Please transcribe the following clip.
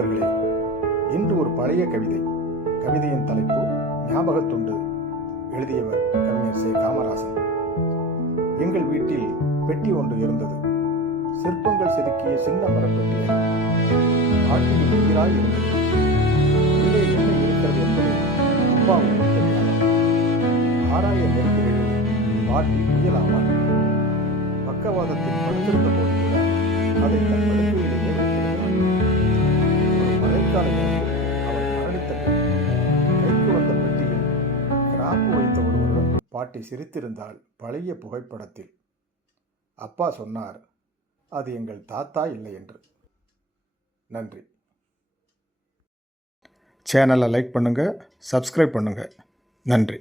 நண்பர்களே, இன்று ஒரு பழைய கவிதை. கவிதையின் தலைப்பு ஞாபகத்துண்டு. எழுதியவர் கவிஞர் சே. காமராசன். எங்கள் வீட்டில் பெட்டி ஒன்று இருந்தது. சிற்பங்கள் செதுக்கிய சின்ன மரப்பெட்டி. பாட்டியின் உயிராய் இருந்தது. உள்ளே என்ன இருக்கிறது என்பதை அப்பாவுக்கு தெரியாது. ஆராய நெருங்குகையில் பாட்டி புயலாவார். பக்கவாதத்தில் படுத்திருந்த போது கூட அதை தன் படுக்கையிலேயே வைத்திருந்தார். ஒரு மழைக்காலையில் அவர் மரணித்த கைக்கு வந்த பெட்டியில் கிராப்பு வைத்த ஒருவருடன் பாட்டி சிரித்திருந்தால் பழைய புகைப்படத்தில். அப்பா சொன்னார், அது எங்கள் தாத்தா இல்லை என்று. நன்றி. சேனலை லைக் பண்ணுங்கள், சப்ஸ்கிரைப் பண்ணுங்கள். நன்றி.